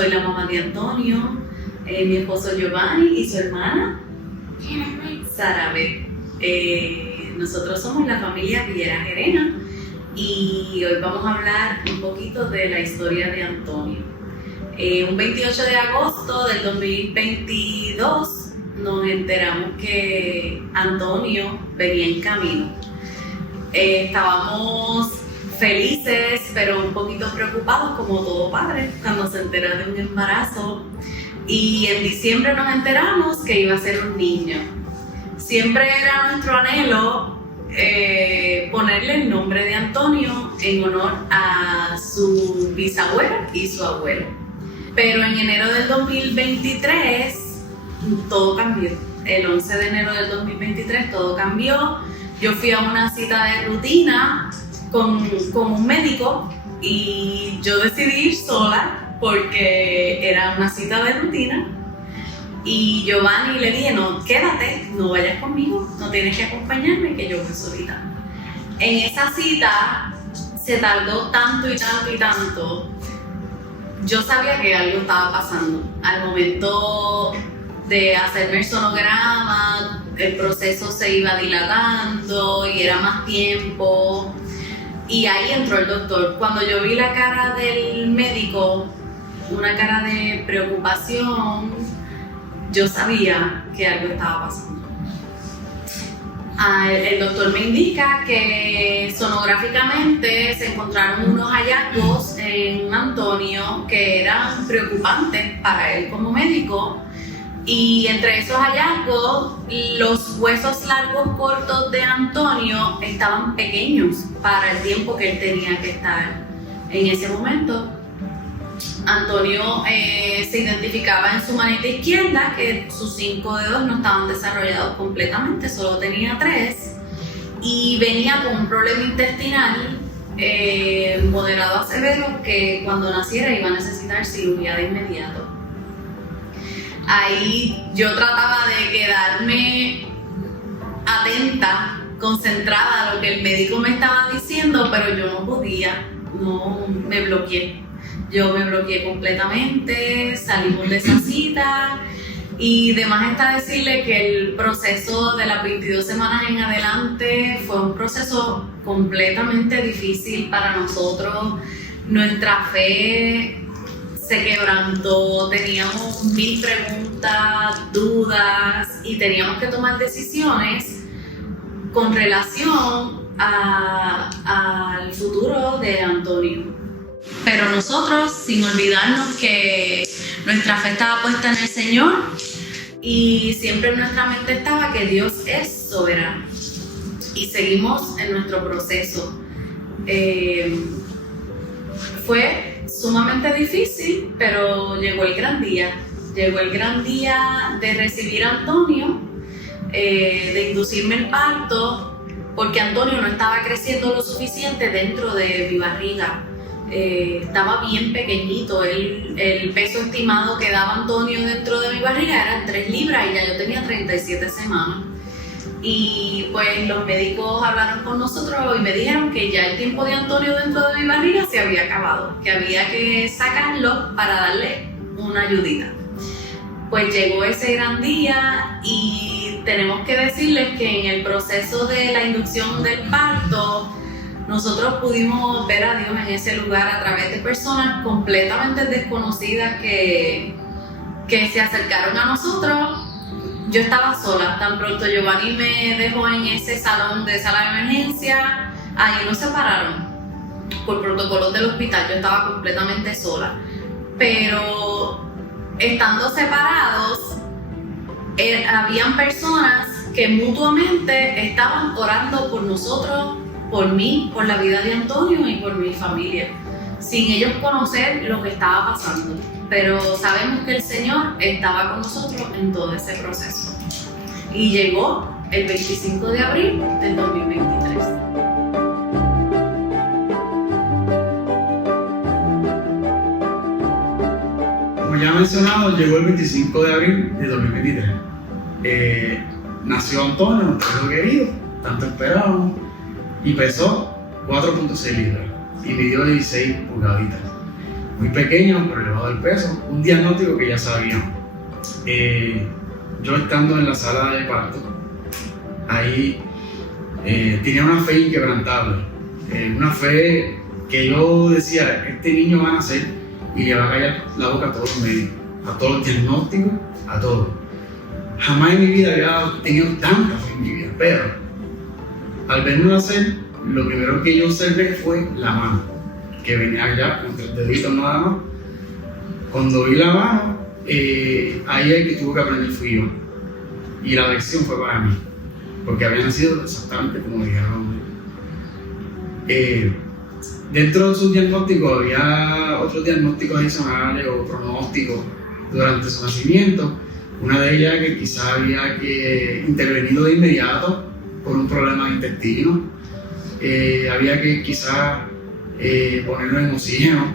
soy la mamá de Antonio, mi esposo Giovanni y su hermana Sarabeth. Nosotros somos la familia Villera Gerena y hoy vamos a hablar un poquito de la historia de Antonio. Un 28 de agosto del 2022 nos enteramos que Antonio venía en camino. Estábamos felices, pero un poquito preocupados, como todo padre, cuando se entera de un embarazo. Y en diciembre nos enteramos que iba a ser un niño. Siempre era nuestro anhelo ponerle el nombre de Antonio en honor a su bisabuelo y su abuelo. Pero en enero del 2023 todo cambió. El 11 de enero del 2023 todo cambió. Yo fui a una cita de rutina con un médico y yo decidí ir sola porque era una cita de rutina. Y Giovanni le dije, no, quédate, no vayas conmigo, no tienes que acompañarme, que yo voy solita. En esa cita se tardó tanto y tanto y tanto. Yo sabía que algo estaba pasando. Al momento de hacerme el sonograma, el proceso se iba dilatando y era más tiempo. Y ahí entró el doctor. Cuando yo vi la cara del médico, una cara de preocupación, yo sabía que algo estaba pasando. El doctor me indica que sonográficamente se encontraron unos hallazgos en Antonio que eran preocupantes para él como médico. Y entre esos hallazgos, los huesos largos cortos de Antonio estaban pequeños para el tiempo que él tenía que estar en ese momento. Antonio se identificaba en su manita izquierda que sus 5 dedos no estaban desarrollados completamente, solo tenía 3, y venía con un problema intestinal moderado a severo que cuando naciera iba a necesitar cirugía de inmediato. Ahí yo trataba de quedarme atenta, concentrada a lo que el médico me estaba diciendo, pero yo no podía, me bloqueé. Yo me bloqueé completamente, salimos de esa cita y de más está decirle que el proceso de las 22 semanas en adelante fue un proceso completamente difícil para nosotros. Nuestra fe se quebrantó, teníamos 1000 preguntas, dudas y teníamos que tomar decisiones con relación al futuro de Antonio. Pero nosotros, sin olvidarnos que nuestra fe estaba puesta en el Señor y siempre en nuestra mente estaba que Dios es soberano. Y seguimos en nuestro proceso. Fue sumamente difícil, pero llegó el gran día. Llegó el gran día de recibir a Antonio, de inducirme el parto, porque Antonio no estaba creciendo lo suficiente dentro de mi barriga. Estaba bien pequeñito. El peso estimado que daba Antonio dentro de mi barriga eran 3 libras y ya yo tenía 37 semanas. Y pues los médicos hablaron con nosotros y me dijeron que ya el tiempo de Antonio dentro de mi barriga se había acabado, que había que sacarlo para darle una ayudita. Pues llegó ese gran día y tenemos que decirles que en el proceso de la inducción del parto nosotros pudimos ver a Dios en ese lugar a través de personas completamente desconocidas que se acercaron a nosotros. Yo estaba sola, tan pronto Giovanni me dejó en ese salón de sala de emergencia, ahí nos separaron por protocolos del hospital, yo estaba completamente sola. Pero estando separados, habían personas que mutuamente estaban orando por nosotros, por mí, por la vida de Antonio y por mi familia, sin ellos conocer lo que estaba pasando. Pero sabemos que el Señor estaba con nosotros en todo ese proceso. Y llegó el 25 de abril del 2023. Como ya mencionado, llegó el 25 de abril de 2023. Nació Antonio, nuestro hijo querido, tanto esperábamos, y pesó 4.6 libras y midió 16 pulgaditas. muy pequeño, pero elevado del peso, un diagnóstico que ya sabíamos. Yo estando en la sala de parto, ahí tenía una fe inquebrantable, una fe que yo decía, este niño va a nacer y le va a callar la boca a todos los médicos, a todos los diagnósticos, a todos. Jamás en mi vida había tenido tanta fe en mi vida, pero al verlo nacer, lo primero que yo observé fue la mano, que venía allá con 3 deditos nada más. Cuando vi la mano, ahí el que tuvo que aprender fui yo. Y la lección fue para mí, porque había nacido exactamente como dijeron. Dentro de sus diagnósticos había otros diagnósticos adicionales o pronósticos durante su nacimiento. Una de ellas que quizás había que intervenido de inmediato por un problema de intestino. Había que quizás ponerlo en oxígeno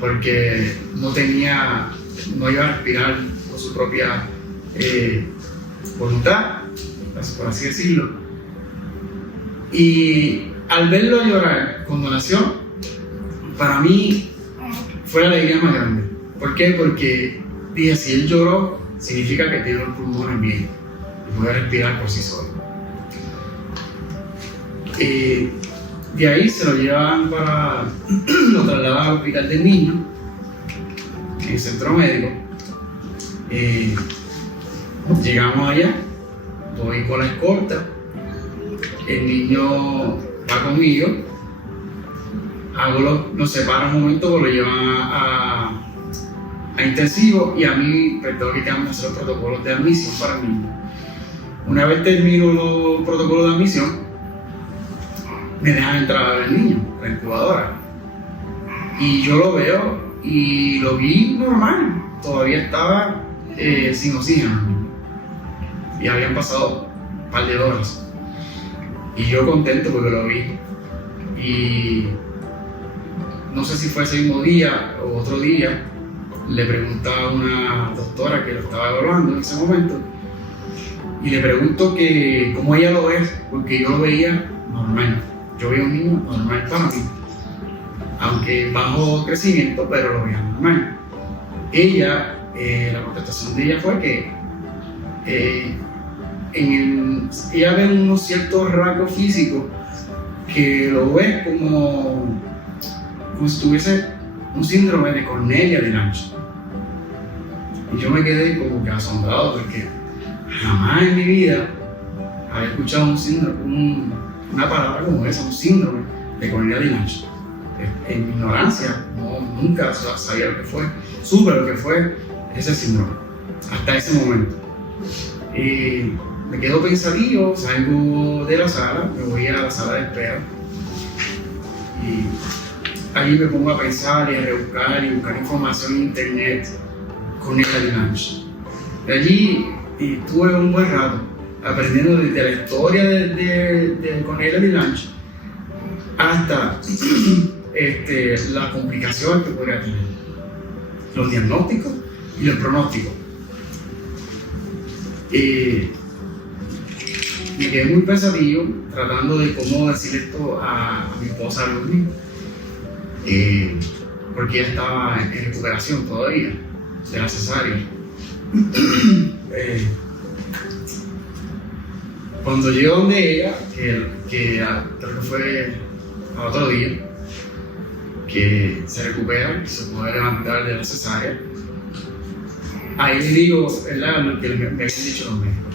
porque no iba a respirar por su propia voluntad, por así decirlo. Y al verlo llorar cuando nació, para mí fue la alegría más grande. ¿Por qué? Porque dije, si él lloró, significa que tiene los pulmones bien y puede respirar por sí solo. De ahí se lo llevan lo trasladan al hospital del niño, en el centro médico. Llegamos allá, voy con la escolta, el niño va conmigo, nos separan un momento, lo llevan a intensivo y a mí tengo que quedarme a hacer los protocolos de admisión para el niño. Una vez termino los protocolos de admisión, me dejan entrar a ver al niño, la incubadora. Y yo lo veo y lo vi normal, todavía estaba sin oxígeno. Y habían pasado un par de horas. Y yo contento porque lo vi. Y no sé si fue ese mismo día o otro día, le preguntaba a una doctora que lo estaba evaluando en ese momento, y le pregunto que cómo ella lo ve, porque yo lo veía normal. Yo veía un niño normal para mí, aunque bajo crecimiento, pero lo veía normal. Ella, la contestación de ella fue que ella ve unos ciertos rasgos físicos que lo ve como si tuviese un síndrome de Cornelia de Lange. Y yo me quedé como que asombrado porque jamás en mi vida había escuchado un síndrome, una palabra como esa, un síndrome de Cornelia de Lange. En mi ignorancia, nunca sabía lo que fue, supe lo que fue ese síndrome, hasta ese momento. Me quedo pensativo, salgo de la sala, me voy a la sala de espera y allí me pongo a pensar y a rebuscar y buscar información en internet con Cornelia de Lange. De allí tuve un buen rato aprendiendo desde la historia de Cornelia de Lange hasta las complicaciones que podría tener, los diagnósticos y los pronósticos. Me quedé muy pensatillo tratando de cómo decir esto a mi esposa Ludwig, porque ella estaba en recuperación todavía de la cesárea. Cuando llego donde ella, que creo que fue al otro día, que se recupera y se puede levantar de la cesárea, ahí le digo, ¿verdad?, lo que me habían dicho los médicos.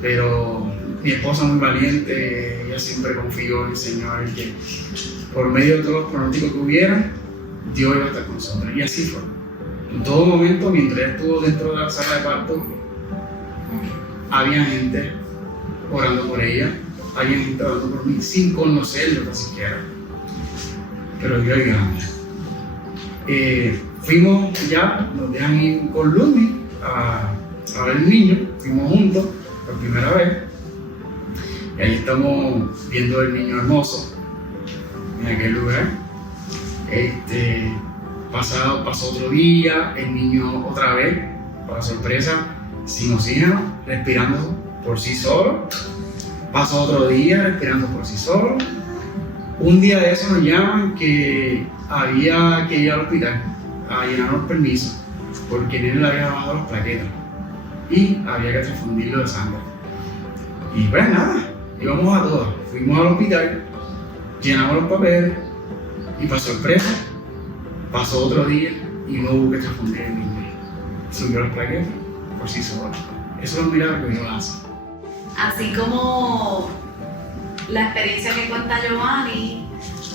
Pero mi esposa muy valiente, ella siempre confió en el Señor, que por medio de todos los pronósticos que hubiera, Dios iba a estar con nosotros. Y así fue. En todo momento, mientras ella estuvo dentro de la sala de parto, había gente orando por ella, había gente orando por mí, sin conocerlo ni siquiera. Pero Dios es grande. Fuimos ya, nos dejan ir con Ludwig a ver el niño, fuimos juntos por primera vez. Y ahí estamos viendo el niño hermoso en aquel lugar. Pasó otro día, el niño otra vez, para sorpresa, sin oxígeno, respirando por sí solo. Pasó otro día, respirando por sí solo. Un día de eso nos llaman que había que ir al hospital a llenar los permisos porque Nene le había bajado las plaquetas y había que transfundirlo de sangre. Y pues nada, íbamos a todas. Fuimos al hospital, llenamos los papeles y para sorpresa pasó otro día y no hubo que transfundir el niño. Subió las plaquetas por sí sola. Eso es un milagro que Dios hace. Así como la experiencia que cuenta Giovanni,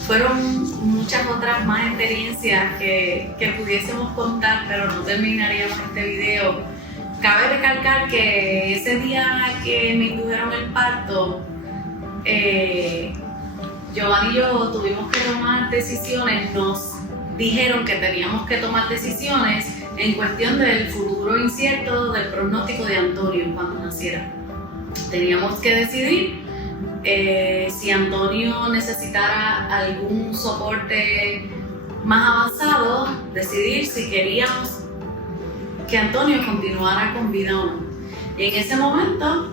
fueron muchas otras más experiencias que pudiésemos contar, pero no terminaríamos este video. Cabe recalcar que ese día que me indujeron el parto, Giovanni y yo tuvimos que tomar decisiones, nos dijeron que teníamos que tomar decisiones en cuestión del futuro incierto del pronóstico de Antonio cuando naciera. Teníamos que decidir si Antonio necesitara algún soporte más avanzado, decidir si queríamos que Antonio continuara con vida o no. Y en ese momento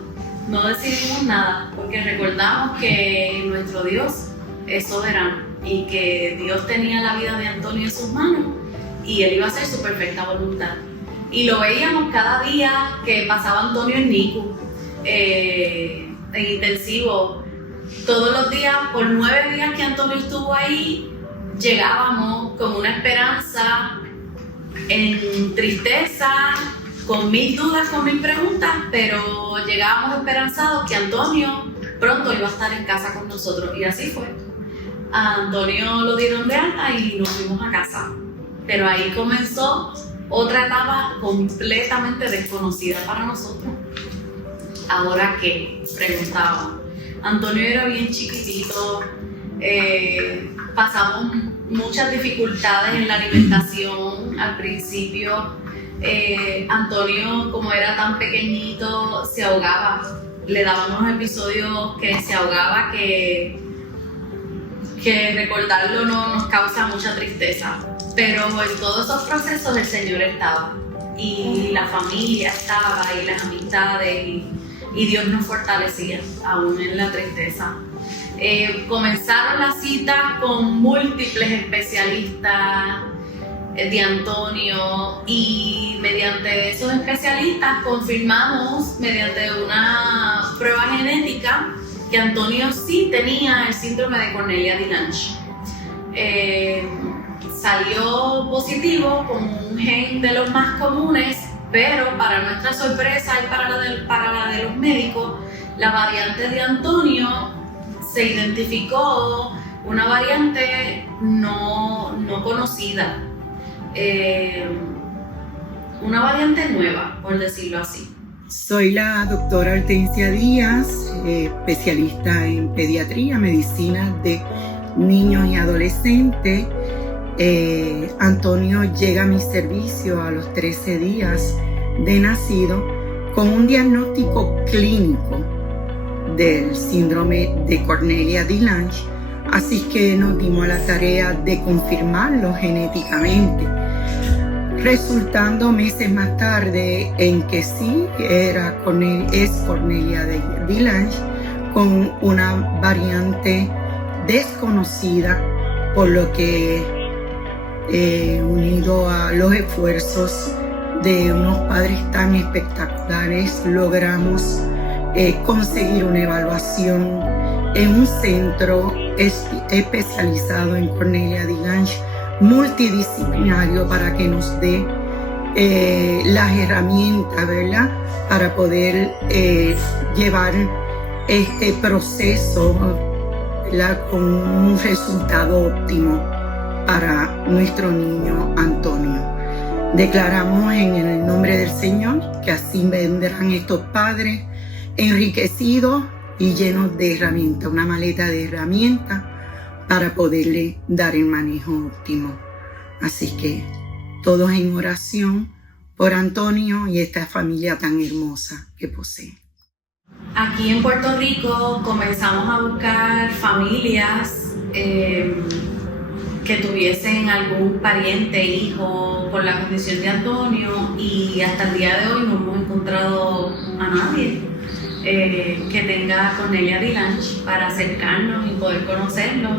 no decidimos nada, porque recordamos que nuestro Dios es soberano y que Dios tenía la vida de Antonio en sus manos y Él iba a hacer su perfecta voluntad. Y lo veíamos cada día que pasaba Antonio en NICU, en intensivo. Todos los días, por 9 días que Antonio estuvo ahí, llegábamos con una esperanza, en tristeza, con 1000 dudas, con 1000 preguntas, pero llegábamos esperanzados que Antonio pronto iba a estar en casa con nosotros, y así fue. A Antonio lo dieron de alta y nos fuimos a casa, pero ahí comenzó otra etapa completamente desconocida para nosotros. Ahora que preguntábamos, Antonio era bien chiquitito, pasamos muchas dificultades en la alimentación al principio. Antonio, como era tan pequeñito, se ahogaba. Le daban unos episodios que se ahogaba que recordarlo no nos causa mucha tristeza. Pero en todos esos procesos el Señor estaba, y la familia estaba, y las amistades, y Dios nos fortalecía, aún en la tristeza. Comenzaron las citas con múltiples especialistas de Antonio, y mediante esos especialistas confirmamos mediante una prueba genética que Antonio sí tenía el síndrome de Cornelia-de-Lange. Salió positivo con un gen de los más comunes, pero para nuestra sorpresa y para la de los médicos, la variante de Antonio se identificó una variante no conocida, una variante nueva, por decirlo así. Soy la doctora Hortensia Díaz, especialista en pediatría, medicina de niños y adolescentes. Antonio llega a mi servicio a los 13 días de nacido con un diagnóstico clínico del síndrome de Cornelia-de-Lange, así que nos dimos a la tarea de confirmarlo genéticamente, resultando meses más tarde en que sí es Cornelia-de-Lange con una variante desconocida, por lo que unido a los esfuerzos de unos padres tan espectaculares, logramos conseguir una evaluación en un centro especializado en Cornelia-de-Lange multidisciplinario para que nos dé las herramientas, ¿verdad?, para poder llevar este proceso, ¿verdad?, con un resultado óptimo para nuestro niño Antonio. Declaramos en el nombre del Señor que así vendrán estos padres enriquecidos y llenos de herramientas, una maleta de herramientas para poderle dar el manejo óptimo. Así que todos en oración por Antonio y esta familia tan hermosa que posee. Aquí en Puerto Rico comenzamos a buscar familias que tuviesen algún pariente, hijo con la condición de Antonio, y hasta el día de hoy no hemos encontrado a nadie. que tenga Cornelia Dilanch para acercarnos y poder conocerlo.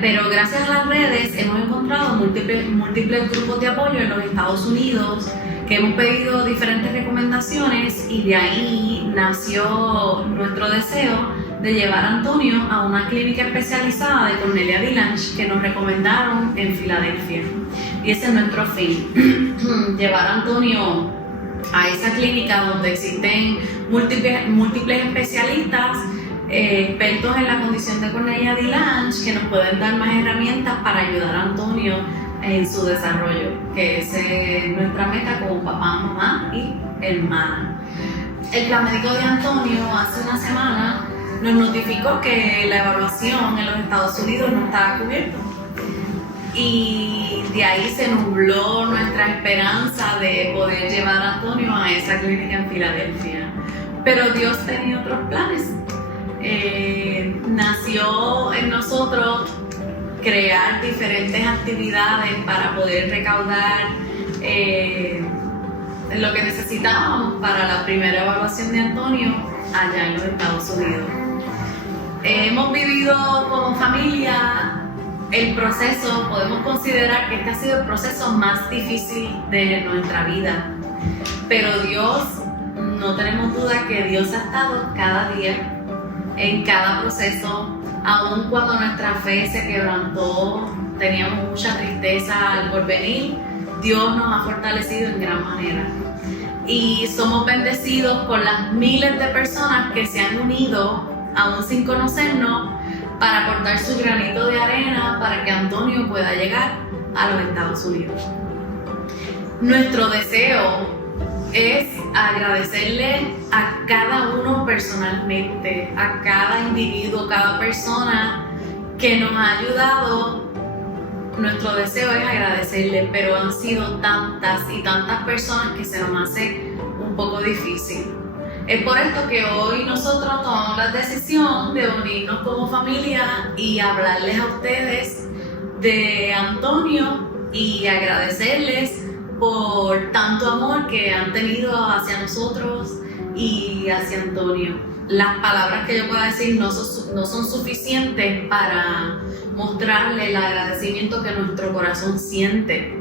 Pero gracias a las redes hemos encontrado múltiples grupos de apoyo en los Estados Unidos, que hemos pedido diferentes recomendaciones, y de ahí nació nuestro deseo de llevar a Antonio a una clínica especializada de Cornelia Dilanch que nos recomendaron en Filadelfia. Y ese es nuestro fin, llevar a Antonio a esa clínica donde existen múltiples especialistas, expertos en la condición de Cornelia Dilanch, que nos pueden dar más herramientas para ayudar a Antonio en su desarrollo, que esa es nuestra meta como papá, mamá y hermana. El plan médico de Antonio hace una semana nos notificó que la evaluación en los Estados Unidos no estaba cubierta, y de ahí se nubló nuestra esperanza de poder llevar a Antonio a esa clínica en Filadelfia. Pero Dios tenía otros planes. Nació en nosotros crear diferentes actividades para poder recaudar lo que necesitábamos para la primera evaluación de Antonio allá en los Estados Unidos. Hemos vivido como familia el proceso, podemos considerar que este ha sido el proceso más difícil de nuestra vida, pero Dios, no tenemos duda que Dios ha estado cada día, en cada proceso, aun cuando nuestra fe se quebrantó, teníamos mucha tristeza al porvenir, Dios nos ha fortalecido en gran manera. Y somos bendecidos por las miles de personas que se han unido, aún sin conocernos, para aportar su granito de arena para que Antonio pueda llegar a los Estados Unidos. Nuestro deseo es agradecerle a cada uno personalmente, a cada individuo, cada persona que nos ha ayudado. Nuestro deseo es agradecerle, pero han sido tantas y tantas personas que se nos hace un poco difícil. Es por esto que hoy nosotros tomamos la decisión de unirnos como familia y hablarles a ustedes de Antonio y agradecerles por tanto amor que han tenido hacia nosotros y hacia Antonio. Las palabras que yo pueda decir no son suficientes para mostrarle el agradecimiento que nuestro corazón siente.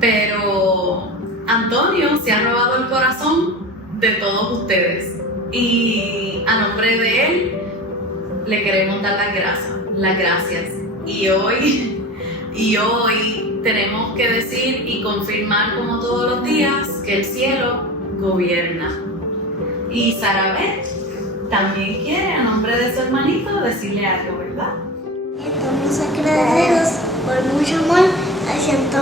Pero Antonio se ha robado el corazón de todos ustedes, y a nombre de él le queremos dar las gracias. Y hoy tenemos que decir y confirmar, como todos los días, que el cielo gobierna. Y Sarabeth también quiere, a nombre de su hermanito, decirle algo, ¿verdad? Estamos agradecidos por mucho amor hacia Antonio.